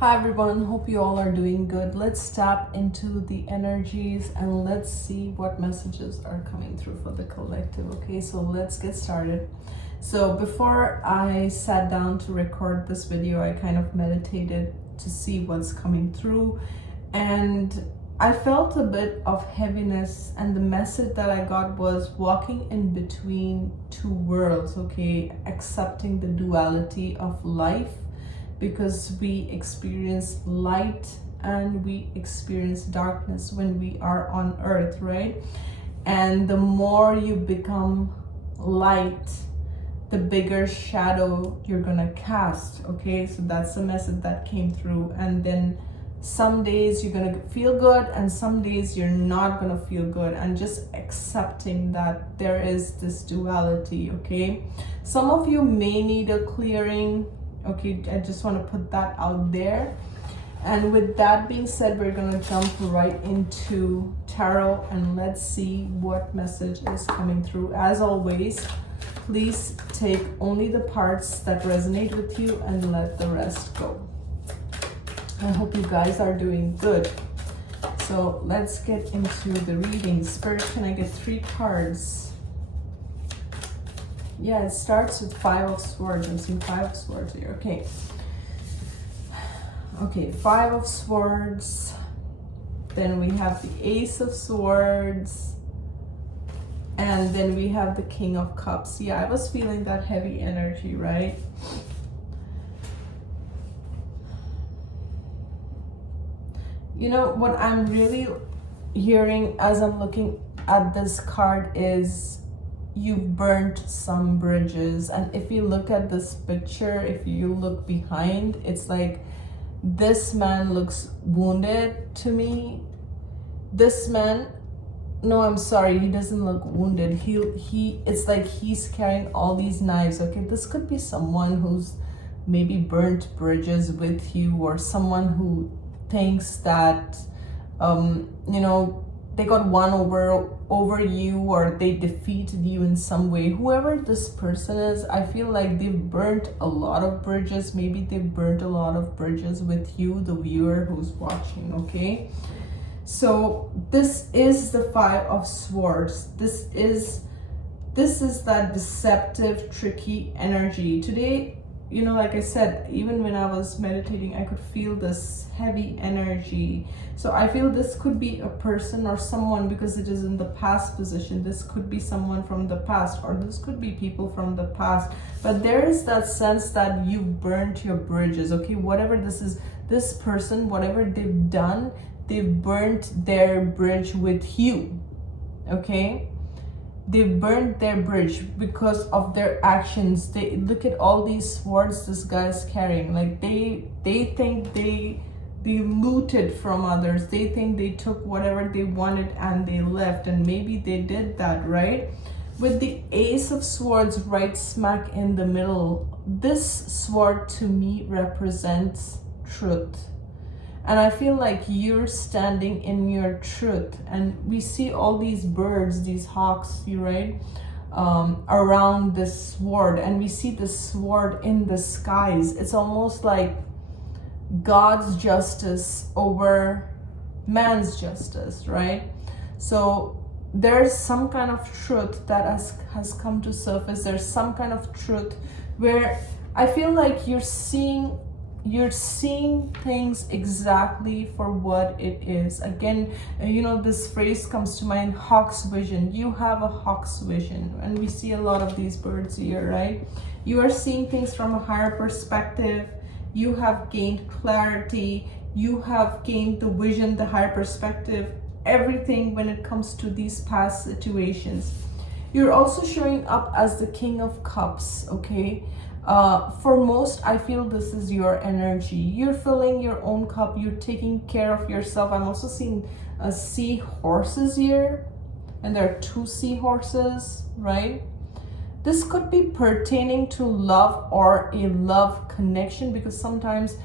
Hi everyone, hope you all are doing good. Let's tap into the energies and let's see what messages are coming through for the collective. Okay, so let's get started. So before I sat down to record this video, I kind of meditated to see what's coming through, and I felt a bit of heaviness, and the message that I got was walking in between two worlds, okay, accepting the duality of life, because we experience light and we experience darkness when we are on earth, right? And the more you become light, the bigger shadow you're gonna cast, okay? So that's the message that came through. And then some days you're gonna feel good and some days you're not gonna feel good, and just accepting that there is this duality, okay? Some of you may need a clearing. Okay, I just want to put that out there. And with that being said, we're going to jump right into tarot and let's see what message is coming through. As always, please take only the parts that resonate with you and let the rest go. I hope you guys are doing good. So let's get into the reading. Spirit, can I get 3 cards? Yeah, it starts with 5 of Swords. I'm seeing 5 of Swords here. Okay. Okay, 5 of Swords. Then we have the Ace of Swords. And then we have the King of Cups. Yeah, I was feeling that heavy energy, right? You know, what I'm really hearing as I'm looking at this card is you've burnt some bridges. And if you look at this picture, if you look behind, it's like this man looks wounded to me. This man, no, I'm sorry, he doesn't look wounded. He it's like he's carrying all these knives. Okay, this could be someone who's maybe burnt bridges with you, or someone who thinks that you know, they got one over you, or they defeated you in some way. Whoever this person is, I feel like they've burnt a lot of bridges. Maybe they've burnt a lot of bridges with you, the viewer who's watching, okay? So this is the 5 of Swords. This is that deceptive, tricky energy. Today, you know, like I said, even when I was meditating, I could feel this heavy energy. So I feel this could be a person or someone, because it is in the past position. This could be someone from the past, or this could be people from the past. But there is that sense that you've burnt your bridges, okay? Whatever this is, this person, whatever they've done, they've burnt their bridge with you, okay? They burned their bridge because of their actions. They look at all these swords this guy's carrying. Like they think they looted from others. They think they took whatever they wanted and they left. And maybe they did that, right? With the Ace of Swords right smack in the middle, this sword to me represents truth. And I feel like you're standing in your truth. And we see all these birds, these hawks, right, around this sword. And we see this sword in the skies. It's almost like God's justice over man's justice, right? So there's some kind of truth that has come to surface. There's some kind of truth where I feel like you're seeing things exactly for what it is. Again, you know, this phrase comes to mind, hawk's vision. You have a hawk's vision, and we see a lot of these birds here, right? You are seeing things from a higher perspective. You have gained clarity. You have gained the vision, the higher perspective, everything when it comes to these past situations. You're also showing up as the King of Cups, okay? For most, I feel this is your energy. You're filling your own cup. You're taking care of yourself. I'm also seeing seahorses here, and there are 2 seahorses, right? This could be pertaining to love or a love connection, because sometimes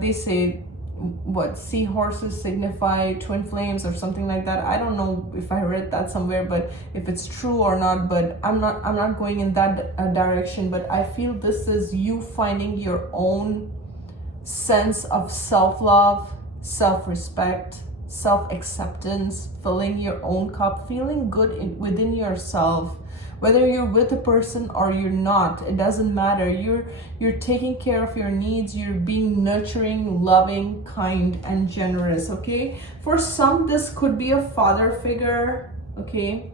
they say what seahorses signify twin flames or something like that. I don't know if I read that somewhere, but if it's true or not, but I'm not going in that direction. But I feel this is you finding your own sense of self-love, self-respect, self-acceptance, filling your own cup, feeling good within yourself. Whether you're with a person or you're not, it doesn't matter. You're taking care of your needs. You're being nurturing, loving, kind, and generous, okay? For some, this could be a father figure, okay?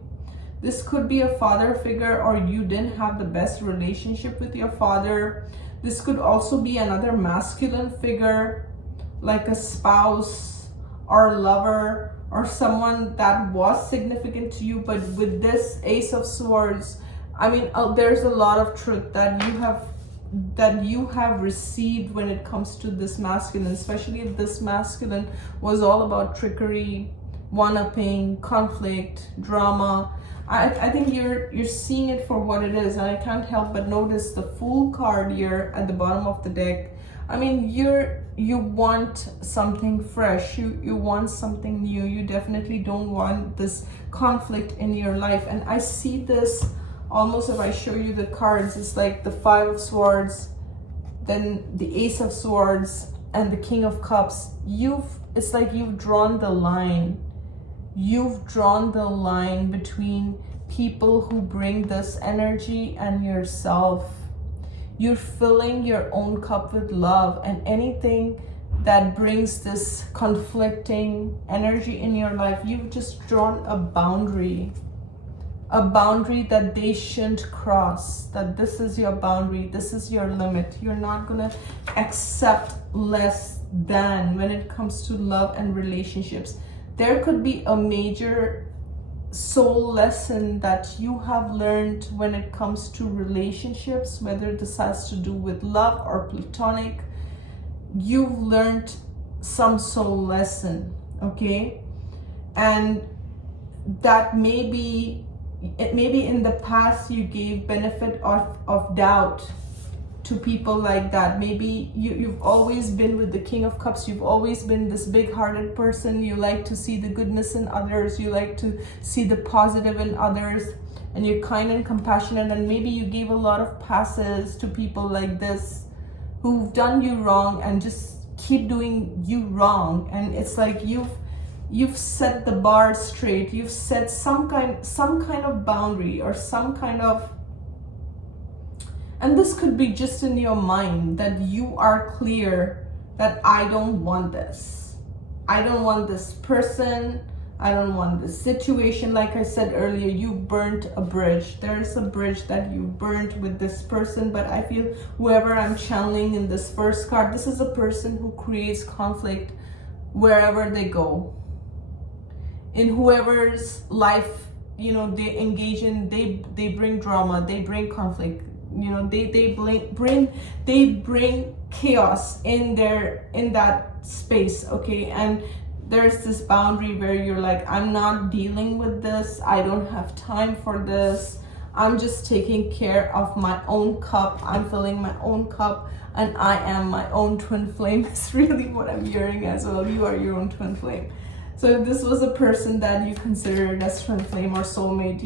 This could be a father figure, or you didn't have the best relationship with your father. This could also be another masculine figure, like a spouse or a lover, or someone that was significant to you. But with this Ace of Swords, I mean, there's a lot of truth that you have received when it comes to this masculine, especially if this masculine was all about trickery, one-upping, conflict, drama. I think you're seeing it for what it is, and I can't help but notice the Fool card here at the bottom of the deck. I mean, you want something fresh, you want something new. You definitely don't want this conflict in your life. And I see this almost, if I show you the cards, it's like the Five of Swords, then the Ace of Swords, and the King of Cups. It's like you've drawn the line. You've drawn the line between people who bring this energy and yourself. You're filling your own cup with love, and anything that brings this conflicting energy in your life, you've just drawn a boundary that they shouldn't cross, that this is your boundary, this is your limit. You're not gonna accept less than when it comes to love and relationships. There could be a major soul lesson that you have learned when it comes to relationships, whether this has to do with love or platonic. You've learned some soul lesson, okay? And that maybe in the past you gave benefit of doubt to people like that. Maybe you've always been with the King of Cups. You've always been this big-hearted person. You like to see the goodness in others. You like to see the positive in others. And you're kind and compassionate. And maybe you gave a lot of passes to people like this who've done you wrong and just keep doing you wrong. And it's like you've set the bar straight. You've set some kind of boundary, or some kind of, and this could be just in your mind, that you are clear that I don't want this. I don't want this person. I don't want this situation. Like I said earlier, you burnt a bridge. There's a bridge that you burnt with this person. But I feel whoever I'm channeling in this first card, this is a person who creates conflict wherever they go. In whoever's life, you know, they engage in, they bring drama, they bring conflict. You know, they bring chaos in that space, okay? And there's this boundary where you're like, I'm not dealing with this. I don't have time for this. I'm just taking care of my own cup. I'm filling my own cup, and I am my own twin flame. It's really what I'm hearing as well. You are your own twin flame. So if this was a person that you considered as twin flame or soulmate,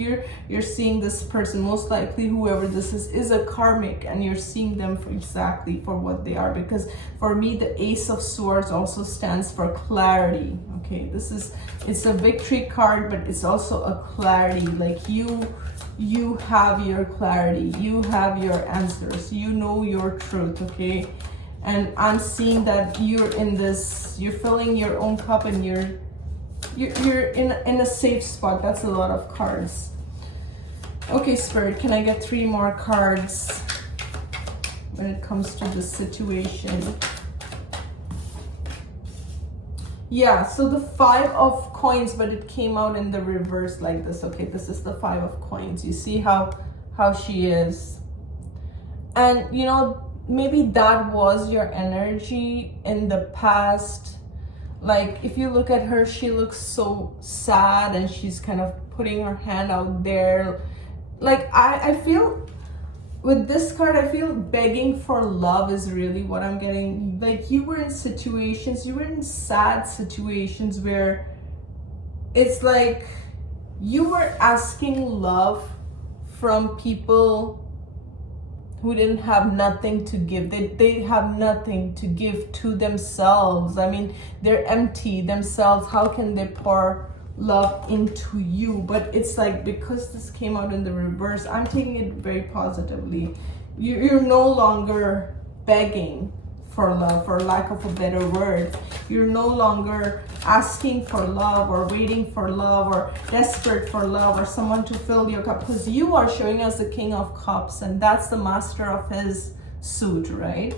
you're seeing this person, most likely whoever this is a karmic, and you're seeing them exactly for what they are. Because for me, the Ace of Swords also stands for clarity. Okay, it's a victory card, but it's also a clarity. Like you have your clarity, you have your answers, you know your truth, okay? And I'm seeing that you're filling your own cup, and you're in a safe spot. That's a lot of cards. Okay, Spirit, can I get 3 more cards when it comes to the situation? Yeah, so the 5 of coins, but it came out in the reverse like this. Okay, this is the 5 of coins. You see how she is. And, you know, maybe that was your energy in the past. Like, if you look at her, she looks so sad, and she's kind of putting her hand out there. Like, I feel with this card, I feel begging for love is really what I'm getting. Like, you were in sad situations where it's like you were asking love from people who didn't have nothing to give. They have nothing to give to themselves. I mean, they're empty themselves. How can they pour love into you? But it's like, because this came out in the reverse, I'm taking it very positively. You're no longer begging for love, for lack of a better word. You're no longer asking for love or waiting for love or desperate for love or someone to fill your cup, because you are showing us the King of Cups, and that's the master of his suit, right?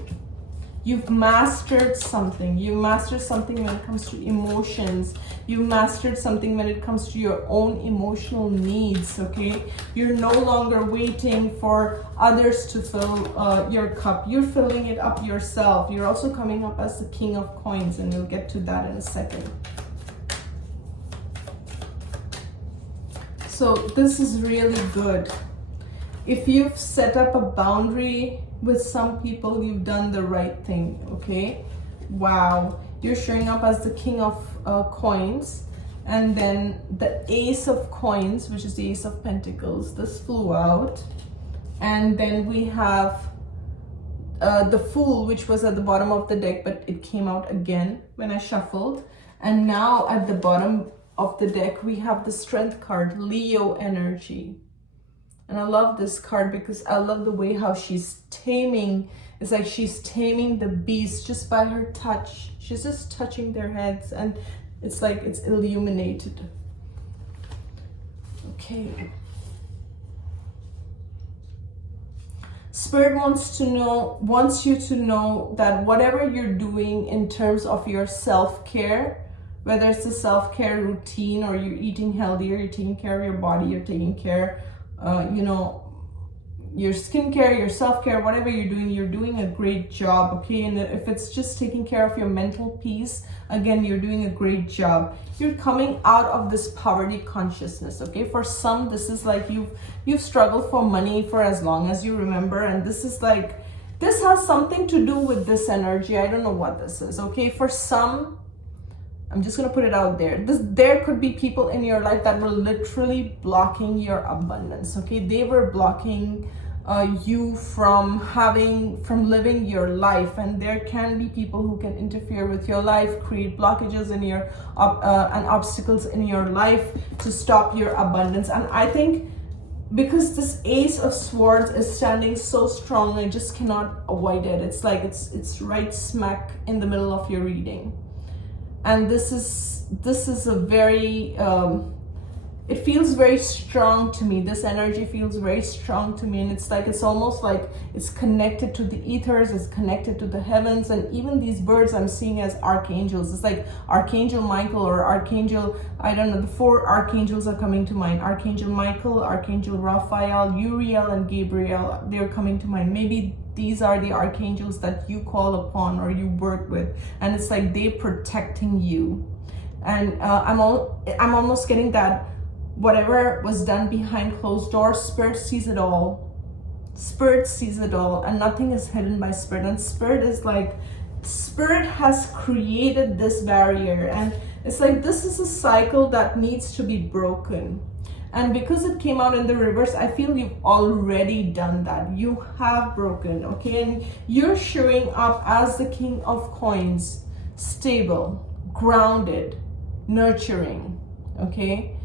You've mastered something. You mastered something when it comes to emotions. You mastered something when it comes to your own emotional needs, okay? You're no longer waiting for others to fill your cup. You're filling it up yourself. You're also coming up as the King of Coins, and we'll get to that in a second. So this is really good. If you've set up a boundary with some people, you've done the right thing, okay? Wow. You're showing up as the King of Coins, and then the Ace of Coins, which is the Ace of Pentacles. This flew out. And then we have the Fool, which was at the bottom of the deck, but it came out again when I shuffled. And now at the bottom of the deck, we have the Strength card, Leo energy. And I love this card because I love the way how she's taming. It's like she's taming the beast just by her touch. She's just touching their heads, and it's like it's illuminated. Okay. Spirit wants you to know that whatever you're doing in terms of your self-care, whether it's a self-care routine or you're eating healthy, or you're taking care of your body, you're taking care your skincare, your self-care, whatever you're doing a great job, okay? And if it's just taking care of your mental peace, again, you're doing a great job. You're coming out of this poverty consciousness, okay? For some, this is like you've struggled for money for as long as you remember, and this is like, this has something to do with this energy. I don't know what this is, okay? For some, I'm just going to put it out there. There could be people in your life that were literally blocking your abundance, okay? They were blocking you from living your life. And there can be people who can interfere with your life, create blockages in your, and obstacles in your life to stop your abundance. And I think because this Ace of Swords is standing so strong, I just cannot avoid it. It's like, it's right smack in the middle of your reading. And this is a very, it feels very strong to me. This energy feels very strong to me. And it's like, it's almost like it's connected to the ethers, it's connected to the heavens. And even these birds I'm seeing as archangels. It's like Archangel Michael or Archangel, I don't know, the 4 archangels are coming to mind. Archangel Michael, Archangel Raphael, Uriel, and Gabriel, they're coming to mind. Maybe these are the archangels that you call upon or you work with, and it's like they're protecting you. And I'm almost getting that whatever was done behind closed doors, Spirit sees it all. Spirit sees it all, and nothing is hidden by Spirit. And Spirit is like, Spirit has created this barrier, and it's like this is a cycle that needs to be broken. And because it came out in the reverse, I feel you've already done that. You have broken, okay? And you're showing up as the King of Coins, stable, grounded, nurturing, okay?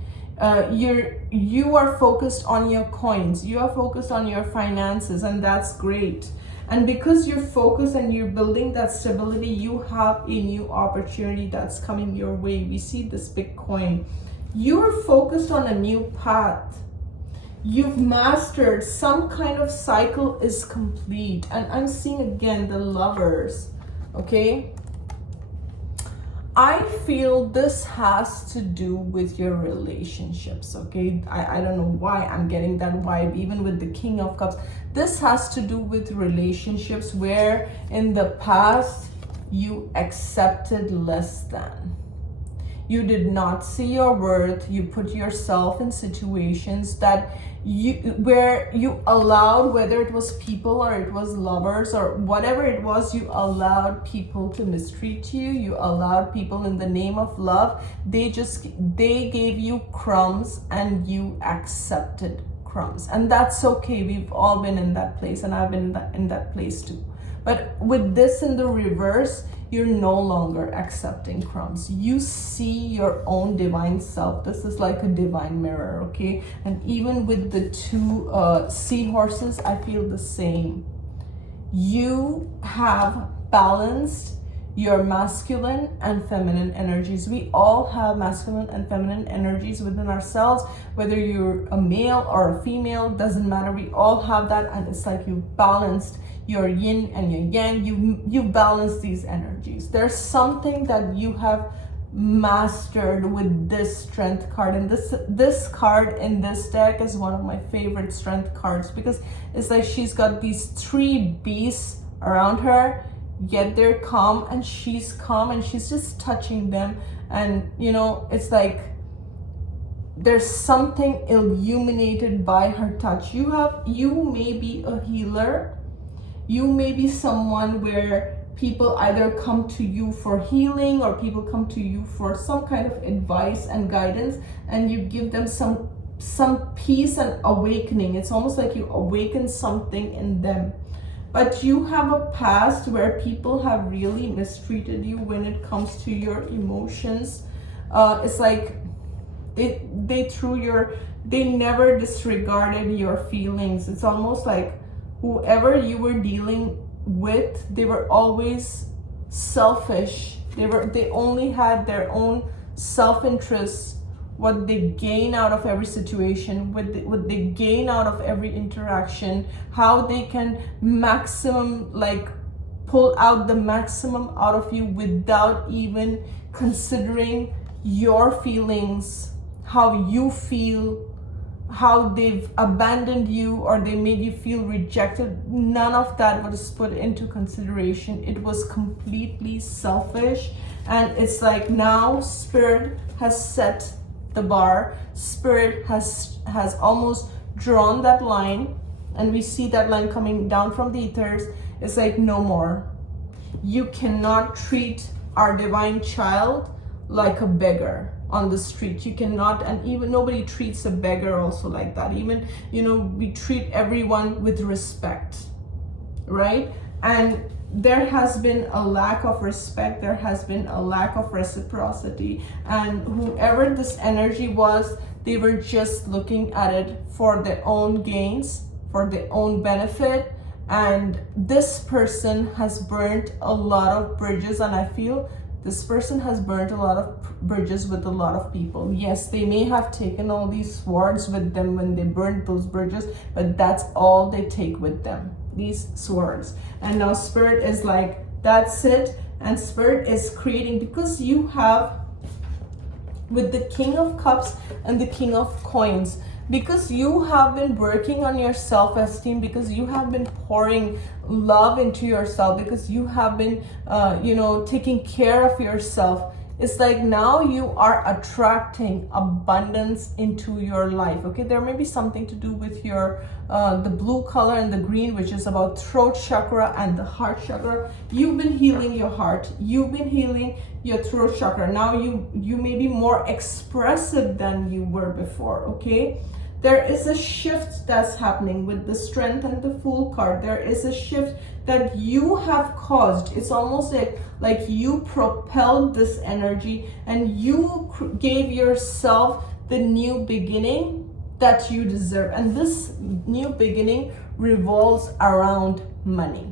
You are focused on your coins. You are focused on your finances, and that's great. And because you're focused and you're building that stability, you have a new opportunity that's coming your way. We see this big coin. You're focused on a new path. You've mastered some kind of cycle is complete. And I'm seeing again the Lovers, okay? I feel this has to do with your relationships, okay? I don't know why I'm getting that vibe, even with the King of Cups. This has to do with relationships where in the past you accepted less than. You did not see your worth. You put yourself in situations that where you allowed, whether it was people or it was lovers or whatever it was, you allowed people to mistreat you. You allowed people in the name of love. They gave you crumbs and you accepted crumbs, and that's okay. We've all been in that place, and I've been in that place too. But with this in the reverse, you're no longer accepting crumbs. You see your own divine self. This is like a divine mirror, okay? And even with the two seahorses, I feel the same. You have balanced your masculine and feminine energies. We all have masculine and feminine energies within ourselves, whether you're a male or a female, doesn't matter. We all have that, and it's like you balanced your yin and your yang. You balance these energies. There's something that you have mastered with this strength card, and this card in this deck is one of my favorite strength cards, because it's like she's got these three beasts around her, yet they're calm, and she's calm, and she's just touching them, and you know, it's like there's something illuminated by her touch. You may be a healer. You may be someone where people either come to you for healing, or people come to you for some kind of advice and guidance, and you give them some peace and awakening. It's almost like you awaken something in them. But you have a past where people have really mistreated you when it comes to your emotions. It's like they never disregarded your feelings. It's almost like whoever you were dealing with, they were always selfish. They only had their own self-interest, what they gain out of every situation, what they gain out of every interaction, how they can maximum, like pull out the maximum out of you without even considering your feelings, how you feel, how they've abandoned you, or they made you feel rejected. None of that was put into consideration. It was completely selfish. And it's like now Spirit has set the bar. Spirit has almost drawn that line, and we see that line coming down from the ethers. It's like, no more. You cannot treat our divine child like a beggar on the street. You cannot, and even nobody treats a beggar also like that. Even, you know, we treat everyone with respect, right? And there has been a lack of respect, there has been a lack of reciprocity, and whoever this energy was, they were just looking at it for their own gains, for their own benefit. And this person has burnt a lot of bridges, and I feel this person has burnt a lot of bridges with a lot of people. Yes, they may have taken all these swords with them when they burnt those bridges, but that's all they take with them, these swords. And now Spirit is like, that's it. And Spirit is creating, because you have with the King of Cups and the King of Coins, because you have been working on your self-esteem, because you have been pouring love into yourself, because you have been taking care of yourself. It's like now you are attracting abundance into your life. Okay, there may be something to do with your the blue color and the green, which is about throat chakra and the heart chakra. You've been healing your heart, you've been healing your throat chakra. Now you may be more expressive than you were before. Okay, there is a shift that's happening with the Strength and the Fool card. There is a shift that you have caused. It's almost like you propelled this energy, and you gave yourself the new beginning that you deserve. And this new beginning revolves around money,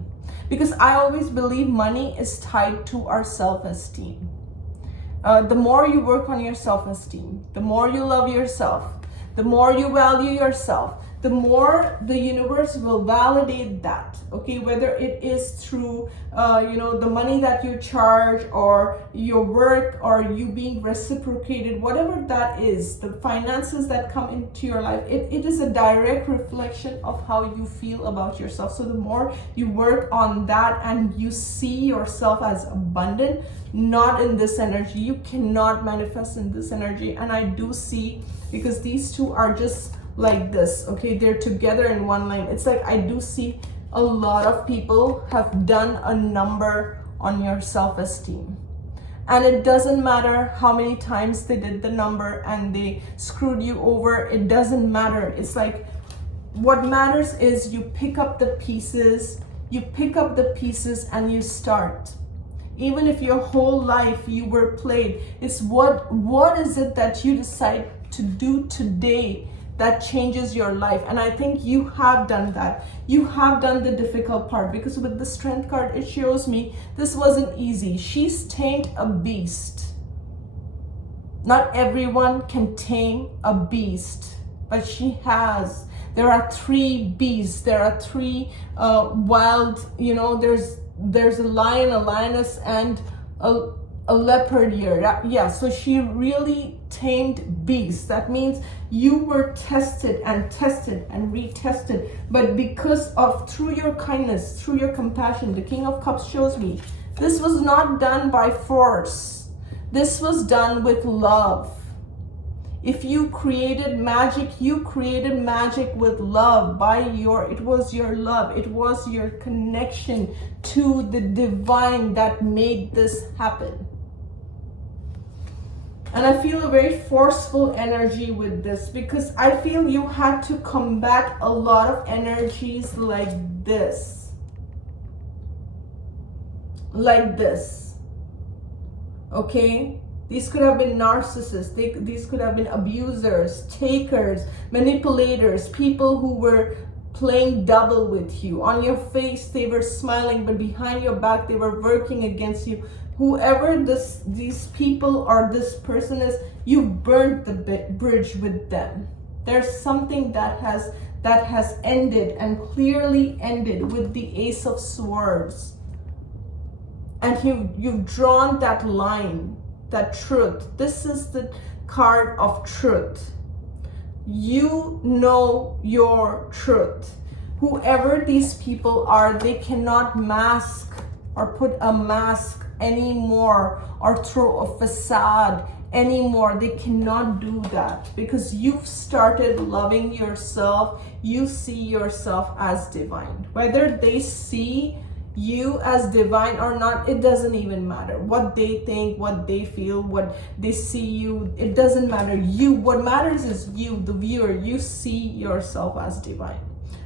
because I always believe money is tied to our self-esteem. The more you work on your self-esteem, the more you love yourself, the more you value yourself, the more the universe will validate that. Okay, whether it is through the money that you charge, or your work, or you being reciprocated, whatever that is, the finances that come into your life, it is a direct reflection of how you feel about yourself. So the more you work on that and you see yourself as abundant, not in this energy, you cannot manifest in this energy. And I do see, because these two are just like this, okay, they're together in one line. It's like I do see a lot of people have done a number on your self-esteem, and it doesn't matter how many times they did the number and they screwed you over. It doesn't matter. It's like what matters is you pick up the pieces, and you start. Even if your whole life you were played, it's what is it that you decide to do today that changes your life. And I think you have done that. You have done the difficult part, because with the strength card, it shows me this wasn't easy. She's tamed a beast. Not everyone can tame a beast, but she has. There are 3 beasts. There are 3 wild, there's a lion, a lioness, and a leopard here. Yeah, so she really tamed beasts. That means you were tested and retested. But because of, through your kindness, through your compassion, the King of Cups shows me, this was not done by force. This was done with love. If you created magic, you created magic with love. It was your love. It was your connection to the divine that made this happen. And I feel a very forceful energy with this, because I feel you had to combat a lot of energies like this. Like this. Okay? These could have been narcissists. These could have been abusers, takers, manipulators, people who were playing double with you. On your face, they were smiling, but behind your back, they were working against you. Whoever these people or this person is, you burnt the bridge with them. There's something that has ended, and clearly ended, with the Ace of Swords. And you've drawn that line. That truth. This is the card of truth. You know your truth. Whoever these people are, they cannot mask or put a mask anymore, or throw a facade anymore. They cannot do that, because you've started loving yourself. You see yourself as divine. Whether they see you as divine or not, it doesn't even matter. What they think, what they feel, what they see you, it doesn't matter. What matters is you, the viewer. You see yourself as divine,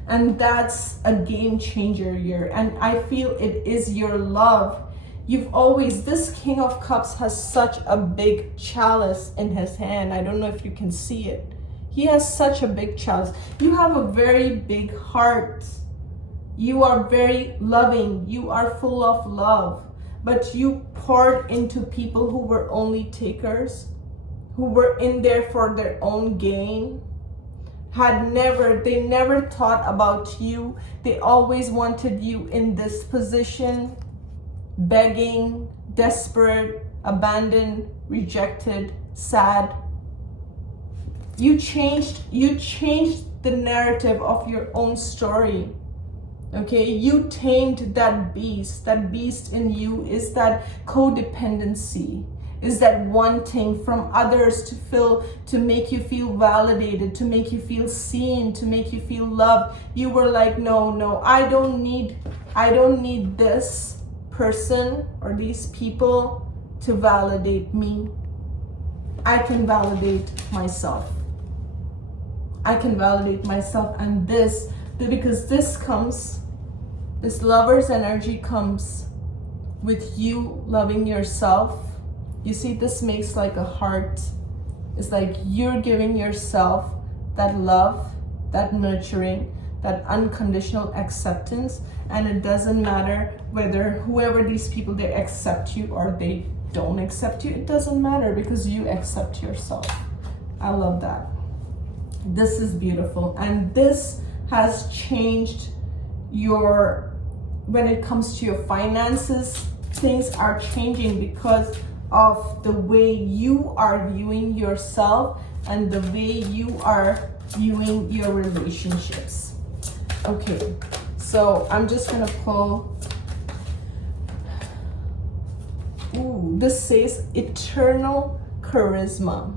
and that's a game changer here. And I feel it is your love. This King of Cups has such a big chalice in his hand. I don't know if you can see it. He has such a big chalice. You have a very big heart. You are very loving. You are full of love. But you poured into people who were only takers, who were in there for their own gain. They never thought about you. They always wanted you in this position, begging, desperate, abandoned, rejected, sad. You changed the narrative of your own story. Okay, you tamed that beast. That beast in you is that codependency, is that wanting from others to make you feel validated, to make you feel seen, to make you feel loved. You were like, no, I don't need this person or these people to validate me. I can validate myself. And because this lover's energy comes with you loving yourself. You see, this makes like a heart. It's like you're giving yourself that love, that nurturing, that unconditional acceptance. And it doesn't matter whether whoever these people, they accept you or they don't accept you. It doesn't matter, because you accept yourself. I love that. This is beautiful. And this has changed when it comes to your finances, things are changing because of the way you are viewing yourself and the way you are viewing your relationships. Okay, so I'm just gonna pull. Ooh, this says eternal charisma.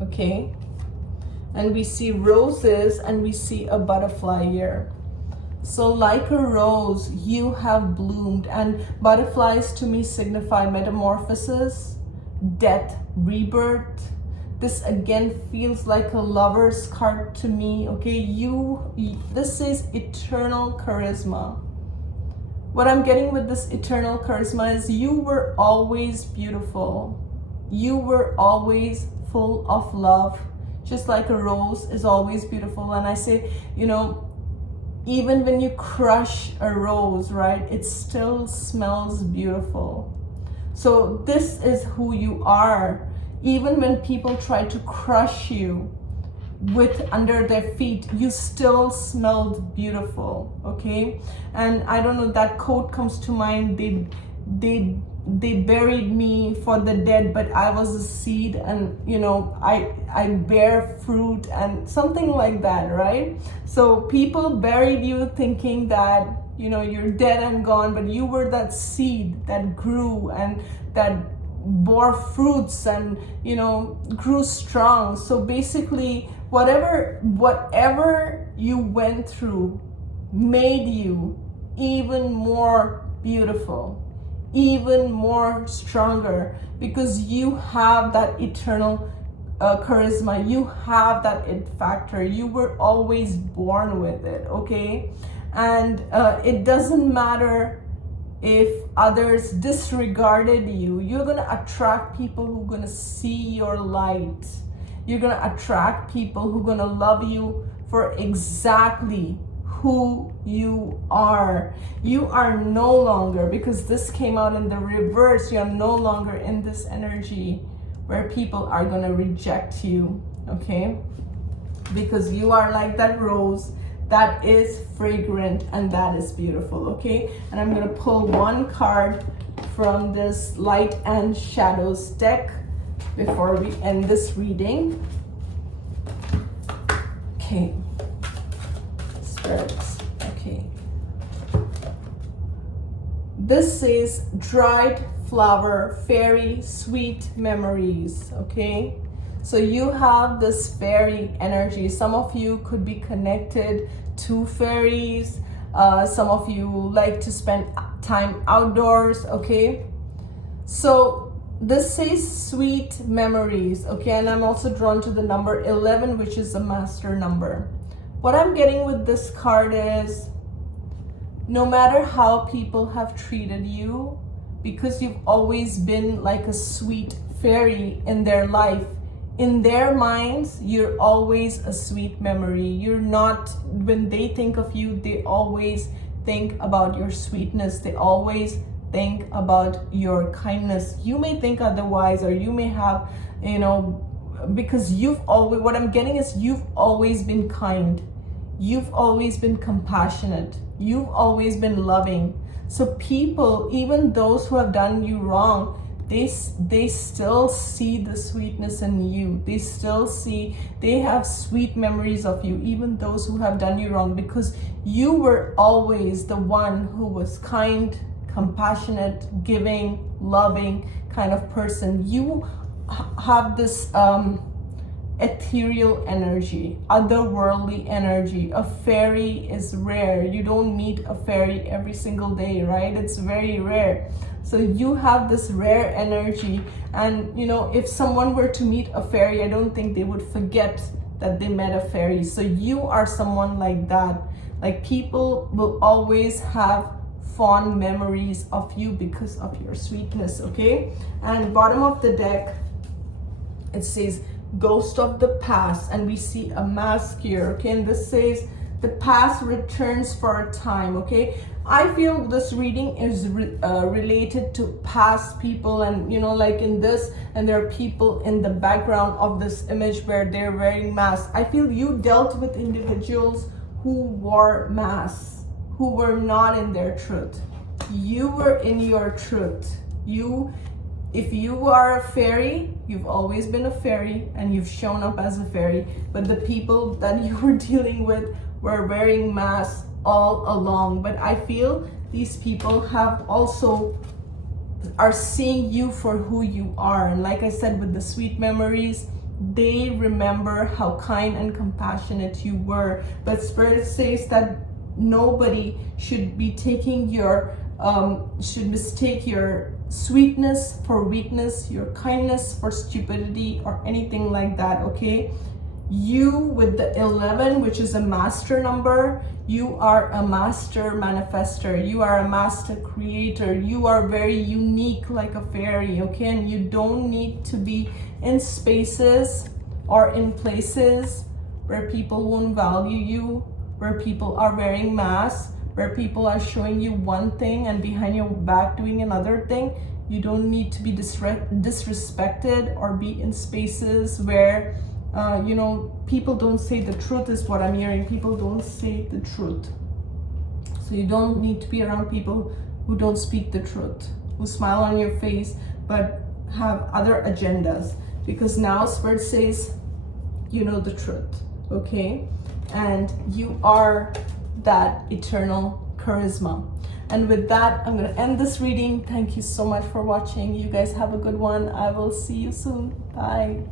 Okay, and we see roses and we see a butterfly here. So like a rose, you have bloomed, and butterflies to me signify metamorphosis, death, rebirth. This again feels like a lover's card to me, okay? This is eternal charisma. What I'm getting with this eternal charisma is you were always beautiful. You were always full of love, just like a rose is always beautiful. And I say, you know, even when you crush a rose, right, it still smells beautiful. So this is who you are. Even when people try to crush you with under their feet, you still smelled beautiful, okay? And I don't know, that quote comes to mind, they buried me for the dead, but I was a seed, and you know, I bear fruit, and something like that, right? So people buried you thinking that, you know, you're dead and gone, but you were that seed that grew and that bore fruits and, you know, grew strong. So basically, whatever you went through made you even more beautiful, even more stronger, because you have that eternal charisma. You have that it factor. You were always born with it, okay? And it doesn't matter if others disregarded you. You're gonna attract people who are gonna see your light. You're gonna attract people who are gonna love you for exactly who you are. You are no longer, because this came out in the reverse, you are no longer in this energy where people are gonna reject you, okay? Because you are like that rose that is fragrant and that is beautiful, okay? And I'm gonna pull one card from this light and shadows deck before we end this reading. Okay, spirits, okay. This says dried flower, fairy, sweet memories, okay? So you have this fairy energy. Some of you could be connected to fairies. Some of you like to spend time outdoors, okay? So this says sweet memories, okay? And I'm also drawn to the number 11, which is the master number. What I'm getting with this card is, no matter how people have treated you, because you've always been like a sweet fairy in their life, in their minds, you're always a sweet memory. You're not, when they think of you, they always think about your sweetness. They always think about your kindness. You may think otherwise, or you may have, you know, because you've always, what I'm getting is you've always been kind. You've always been compassionate. You've always been loving. So people, even those who have done you wrong, they still see the sweetness in you. They still see, they have sweet memories of you, even those who have done you wrong, because you were always the one who was kind, compassionate, giving, loving kind of person. You have this ethereal energy, otherworldly energy. A fairy is rare. You don't meet a fairy every single day, right? It's very rare. So you have this rare energy, and you know, if someone were to meet a fairy, I don't think they would forget that they met a fairy. So you are someone like that. Like, people will always have fond memories of you because of your sweetness, okay? And bottom of the deck, it says ghost of the past, and we see a mask here, okay? And this says the past returns for a time, okay? I feel this reading is related to past people, and you know, like in this, and there are people in the background of this image where they're wearing masks. I feel you dealt with individuals who wore masks, who were not in their truth. You were in your truth. If you are a fairy, you've always been a fairy and you've shown up as a fairy, but the people that you were dealing with were wearing masks all along. But I feel these people have also are seeing you for who you are. And like I said, with the sweet memories, they remember how kind and compassionate you were. But Spirit says that nobody should be taking your should mistake your sweetness for weakness, your kindness for stupidity, or anything like that, okay? You, with the 11, which is a master number, you are a master manifester, you are a master creator, you are very unique like a fairy, okay? And you don't need to be in spaces or in places where people won't value you, where people are wearing masks, where people are showing you one thing and behind your back doing another thing. You don't need to be disrespected or be in spaces where you know, people don't say the truth, is what I'm hearing. People don't say the truth. So you don't need to be around people who don't speak the truth, who smile on your face but have other agendas, because now Spirit says you know the truth, okay? And you are that eternal charisma. And with that, I'm going to end this reading. Thank you so much for watching. You guys have a good one. I will see you soon. Bye.